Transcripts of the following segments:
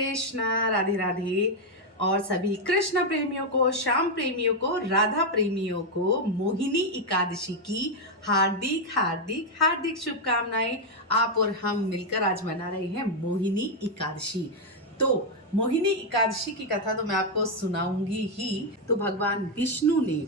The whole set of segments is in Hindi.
कृष्ण, राधे राधे। और सभी कृष्ण प्रेमियों को, श्याम प्रेमियों को, राधा प्रेमियों को मोहिनी एकादशी की हार्दिक हार्दिक हार्दिक शुभकामनाएं। आप और हम मिलकर आज मना रहे हैं मोहिनी एकादशी। तो मोहिनी एकादशी की कथा तो मैं आपको सुनाऊंगी ही। तो भगवान विष्णु ने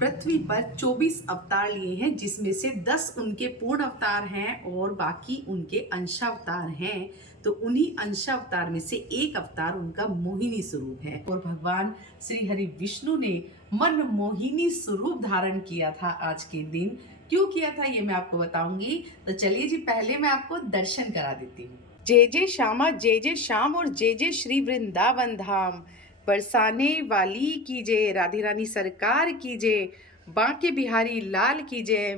पृथ्वी पर 24 अवतार लिए हैं, जिसमें से 10 उनके पूर्ण अवतार हैं और बाकी उनके अंशावतार हैं। तो उन्हीं अंशावतार में से एक अवतार उनका मोहिनी स्वरूप है। और भगवान श्री हरि विष्णु ने मन मोहिनी स्वरूप धारण किया था आज के दिन। क्यों किया था ये मैं आपको बताऊंगी। तो चलिए जी, पहले मैं आपको दर्शन करा देती हूँ। जय जय श्यामा, जय जय श्याम और जय जय श्री वृंदावन धाम। बरसाने वाली की जय, राधे रानी सरकार की जय, बांके बिहारी लाल की जय,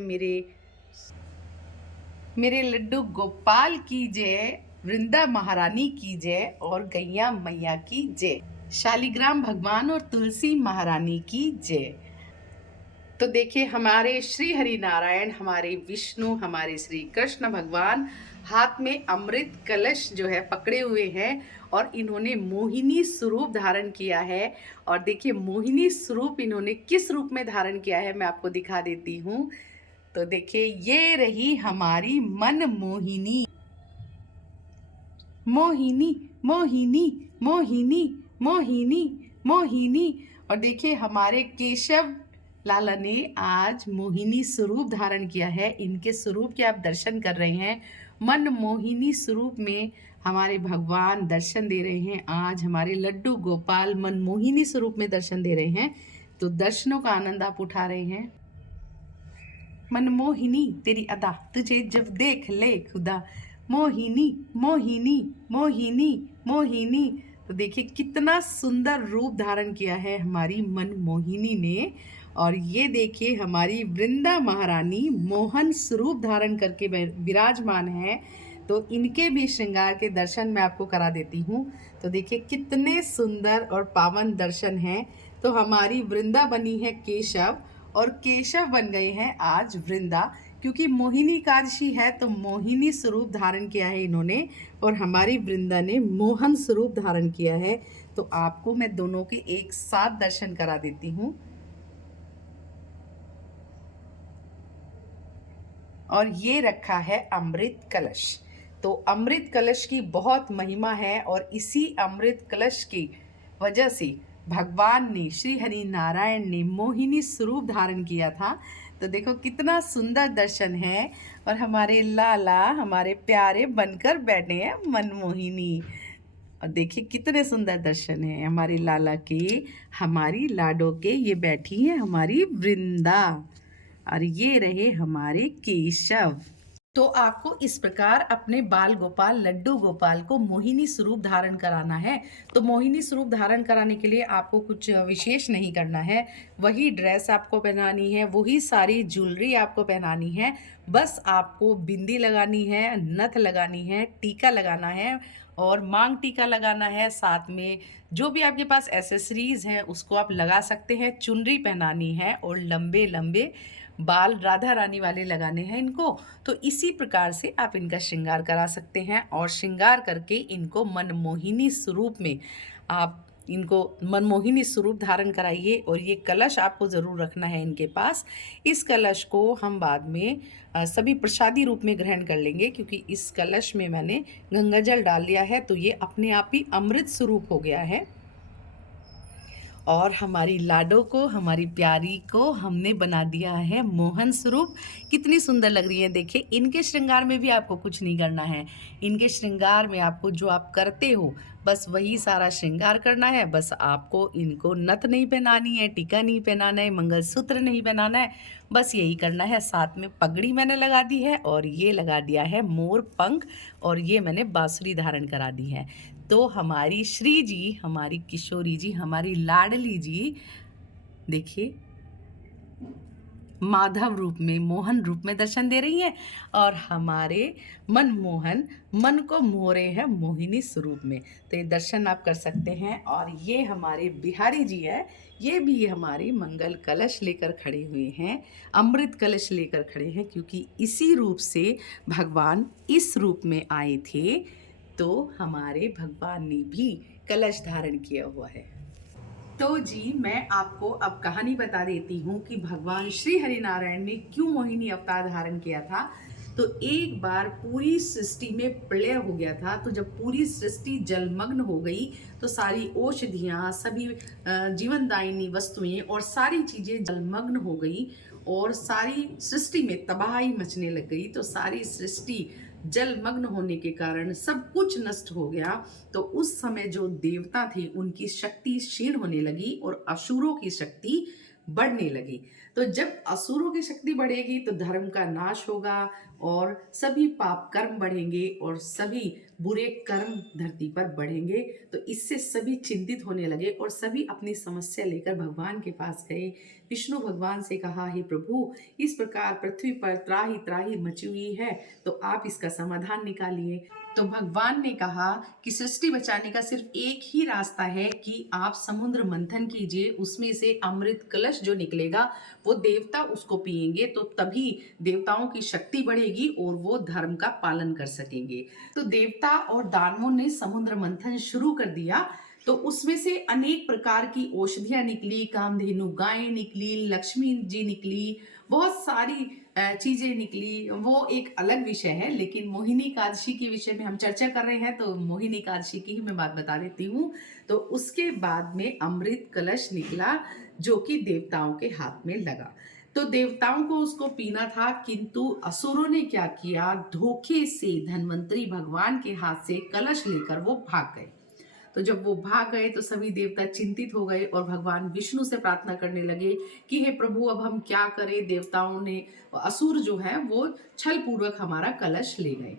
मेरे लड्डू गोपाल की जय, वृंदा महारानी की जय और गैया मैया की जय, शालिग्राम भगवान और तुलसी महारानी की जय। तो देखिए, हमारे श्री हरि नारायण, हमारे विष्णु, हमारे श्री कृष्ण भगवान हाथ में अमृत कलश जो है पकड़े हुए हैं और इन्होंने मोहिनी स्वरूप धारण किया है। और देखिए, मोहिनी स्वरूप इन्होंने किस रूप में धारण किया है मैं आपको दिखा देती हूँ। तो देखिए, ये रही हमारी मन मोहिनी। मोहिनी मोहिनी मोहिनी मोहिनी मोहिनी। और देखिए, हमारे केशव लाला ने आज मोहिनी स्वरूप धारण किया है। इनके स्वरूप के आप दर्शन कर रहे हैं। मन मोहिनी स्वरूप में हमारे भगवान दर्शन दे रहे हैं। आज हमारे लड्डू गोपाल मन मोहिनी स्वरूप में दर्शन दे रहे हैं। तो दर्शनों का आनंद आप उठा रहे हैं। मनमोहिनी तेरी अदा, तुझे जब देख ले खुदा, मोहिनी मोहिनी मोहिनी मोहिनी। तो देखिए, कितना सुंदर रूप धारण किया है हमारी मनमोहिनी ने। और ये देखिए, हमारी वृंदा महारानी मोहन स्वरूप धारण करके विराजमान है। तो इनके भी श्रृंगार के दर्शन मैं आपको करा देती हूँ। तो देखिए, कितने सुंदर और पावन दर्शन हैं। तो हमारी वृंदा बनी है केशव और केशव बन गए हैं आज वृंदा, क्योंकि मोहिनी एकादशी है तो मोहिनी स्वरूप धारण किया है इन्होंने। और हमारी वृंदा ने मोहन स्वरूप धारण किया है। तो आपको मैं दोनों के एक साथ दर्शन करा देती हूँ। और ये रखा है अमृत कलश। तो अमृत कलश की बहुत महिमा है और इसी अमृत कलश की वजह से भगवान ने, श्री हरि नारायण ने मोहिनी स्वरूप धारण किया था। तो देखो, कितना सुंदर दर्शन है। और हमारे लाला हमारे प्यारे बनकर बैठे हैं मनमोहिनी। और देखिए, कितने सुंदर दर्शन है हमारे लाला के, हमारी लाडो के। ये बैठी है हमारी वृंदा और ये रहे हमारे केशव। तो आपको इस प्रकार अपने बाल गोपाल, लड्डू गोपाल को मोहिनी स्वरूप धारण कराना है। तो मोहिनी स्वरूप धारण कराने के लिए आपको कुछ विशेष नहीं करना है। वही ड्रेस आपको पहनानी है, वही सारी ज्वेलरी आपको पहनानी है। बस आपको बिंदी लगानी है, नथ लगानी है, टीका लगाना है और मांग टीका लगाना है। साथ में जो भी आपके पास एसेसरीज हैं उसको आप लगा सकते हैं। चुनरी पहनानी है और लंबे लंबे बाल राधा रानी वाले लगाने हैं इनको। तो इसी प्रकार से आप इनका श्रृंगार करा सकते हैं और श्रृंगार करके इनको मनमोहिनी स्वरूप में आप इनको मनमोहिनी स्वरूप धारण कराइए। और ये कलश आपको ज़रूर रखना है इनके पास। इस कलश को हम बाद में सभी प्रसादी रूप में ग्रहण कर लेंगे, क्योंकि इस कलश में मैंने गंगा जल डाल लिया है। तो ये अपने आप ही अमृत स्वरूप हो गया है। और हमारी लाडो को, हमारी प्यारी को हमने बना दिया है मोहन स्वरूप। कितनी सुंदर लग रही है। देखिए, इनके श्रृंगार में भी आपको कुछ नहीं करना है। इनके श्रृंगार में आपको जो आप करते हो बस वही सारा श्रृंगार करना है। बस आपको इनको नथ नहीं पहनानी है, टीका नहीं पहनाना है, मंगलसूत्र नहीं पहनाना है, बस यही करना है। साथ में पगड़ी मैंने लगा दी है और ये लगा दिया है मोर पंख और ये मैंने बांसुरी धारण करा दी है। तो हमारी श्री जी, हमारी किशोरी जी, हमारी लाडली जी देखिए, माधव रूप में, मोहन रूप में दर्शन दे रही हैं। और हमारे मनमोहन मन को मोह रहे हैं मोहिनी स्वरूप में। तो ये दर्शन आप कर सकते हैं। और ये हमारे बिहारी जी है, ये भी हमारे मंगल कलश लेकर खड़े हुए हैं, अमृत कलश लेकर खड़े हैं, क्योंकि इसी रूप से भगवान इस रूप में आए थे तो हमारे भगवान ने भी कलश धारण किया हुआ है। तो जी मैं आपको अब कहानी बता देती हूँ कि भगवान श्री हरिनारायण ने क्यों मोहिनी अवतार धारण किया था। तो एक बार पूरी सृष्टि में प्रलय हो गया था, तो जब पूरी सृष्टि जलमग्न हो गई तो सारी औषधियाँ, सभी जीवनदायिनी वस्तुएं और सारी चीजें जलमग्न हो गई और सारी सृष्टि में तबाही मचने लग गई। तो सारी सृष्टि जलमग्न होने के कारण सब कुछ नष्ट हो गया। तो उस समय जो देवता थे उनकी शक्ति क्षीण होने लगी और असुरों की शक्ति बढ़ने लगी। तो जब असुरों की शक्ति बढ़ेगी तो धर्म का नाश होगा और सभी पाप कर्म बढ़ेंगे और सभी बुरे कर्म धरती पर बढ़ेंगे। तो इससे सभी चिंतित होने लगे और सभी अपनी समस्या लेकर भगवान के पास गए। विष्णु भगवान से कहा, हे प्रभु, इस प्रकार पृथ्वी पर त्राही त्राही मची हुई है, तो आप इसका समाधान निकालिए। तो भगवान ने कहा कि सृष्टि बचाने का सिर्फ एक ही रास्ता है कि आप समुद्र मंथन कीजिए, उसमें से अमृत कलश जो निकलेगा वो देवता उसको पिएंगे, तो तभी देवताओं की शक्ति बढ़ेगी और वो धर्म का पालन कर सकेंगे। तो देवता और दानवों ने समुद्र मंथन शुरू कर दिया। तो उसमें से अनेक प्रकार की औषधियां निकली, कामधेनु गायें निकली, लक्ष्मी जी निकली, बहुत सारी चीजें निकली। वो एक अलग विषय है, लेकिन मोहिनी एकादशी के विषय में हम चर्चा कर रहे हैं तो मोहिनी एकादशी की ही मैं बात बता देती हूँ। तो उसके बाद में अमृत कलश निकला जो कि देवताओं के हाथ में लगा। तो देवताओं को उसको पीना था, किंतु असुरों ने क्या किया, धोखे से धन्वंतरी भगवान के हाथ से कलश लेकर वो भाग गए। तो जब वो भाग गए तो सभी देवता चिंतित हो गए और भगवान विष्णु से प्रार्थना करने लगे कि हे प्रभु, अब हम क्या करें। देवताओं ने, असुर जो है वो छल पूर्वक हमारा कलश ले गए।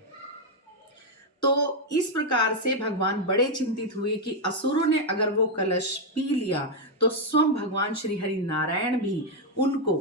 तो इस प्रकार से भगवान बड़े चिंतित हुए कि असुरों ने अगर वो कलश पी लिया तो स्वयं भगवान श्री हरि नारायण भी उनको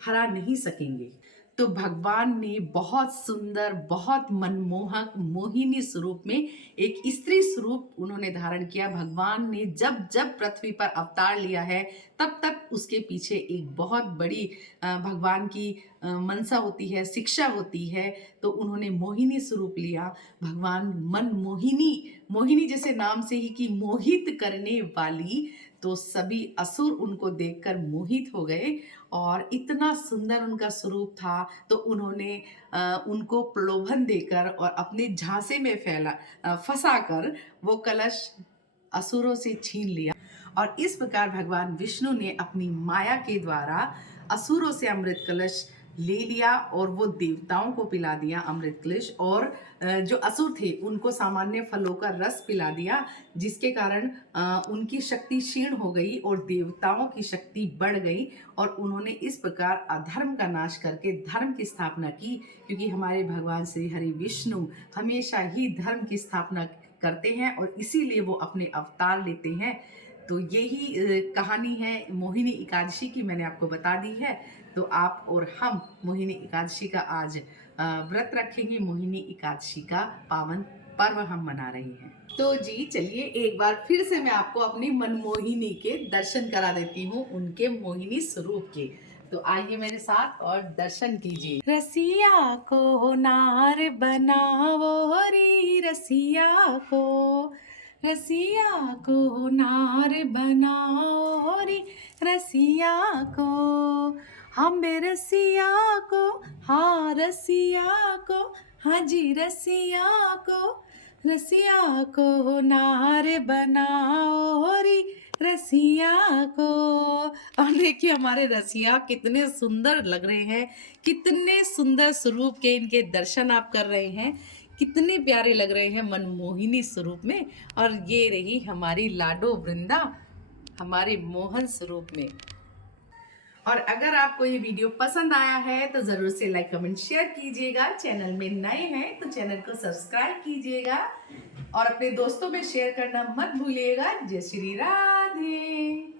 हरा नहीं सकेंगे। तो भगवान ने बहुत सुंदर, बहुत मनमोहक मोहिनी स्वरूप में एक स्त्री स्वरूप उन्होंने धारण किया। भगवान ने जब जब पृथ्वी पर अवतार लिया है तब तक उसके पीछे एक बहुत बड़ी भगवान की मनसा होती है, शिक्षा होती है। तो उन्होंने मोहिनी स्वरूप लिया। भगवान मन मोहिनी, मोहिनी जैसे नाम से ही कि मोहित करने वाली, तो सभी असुर उनको देखकर मोहित हो गए और इतना सुंदर उनका स्वरूप था। तो उन्होंने उनको प्रलोभन देकर और अपने झांसे में फंसा कर वो कलश असुरों से छीन लिया। और इस प्रकार भगवान विष्णु ने अपनी माया के द्वारा असुरों से अमृत कलश ले लिया और वो देवताओं को पिला दिया अमृत कलश, और जो असुर थे उनको सामान्य फलों का रस पिला दिया, जिसके कारण उनकी शक्ति क्षीण हो गई और देवताओं की शक्ति बढ़ गई। और उन्होंने इस प्रकार अधर्म का नाश करके धर्म की स्थापना की, क्योंकि हमारे भगवान श्री हरि विष्णु हमेशा ही धर्म की स्थापना करते हैं और इसीलिए वो अपने अवतार लेते हैं। तो यही कहानी है मोहिनी एकादशी की, मैंने आपको बता दी है। तो आप और हम मोहिनी एकादशी का आज व्रत रखेंगे। मोहिनी एकादशी का पावन पर्व हम मना रहे हैं। तो जी चलिए एक बार फिर से मैं आपको अपनी मनमोहिनी के दर्शन करा देती हूँ, उनके मोहिनी स्वरूप के। तो आइए मेरे साथ और दर्शन कीजिए। रसिया को नार बनाओ रे, रसिया को, रसिया को नार बनाओ रे, रसिया को, हम रसिया को, हाँ रसिया को, हाँ जी रसिया को, रसिया को नार बनाओ रे, रसिया को। और देखिए हमारे रसिया कितने सुंदर लग रहे हैं, कितने सुंदर स्वरूप के इनके दर्शन आप कर रहे हैं, कितने प्यारे लग रहे हैं मनमोहिनी स्वरूप में। और ये रही हमारी लाडो वृंदा हमारे मोहन स्वरूप में। और अगर आपको ये वीडियो पसंद आया है तो जरूर से लाइक कमेंट शेयर कीजिएगा। चैनल में नए हैं तो चैनल को सब्सक्राइब कीजिएगा और अपने दोस्तों में शेयर करना मत भूलिएगा। जय श्री राधे।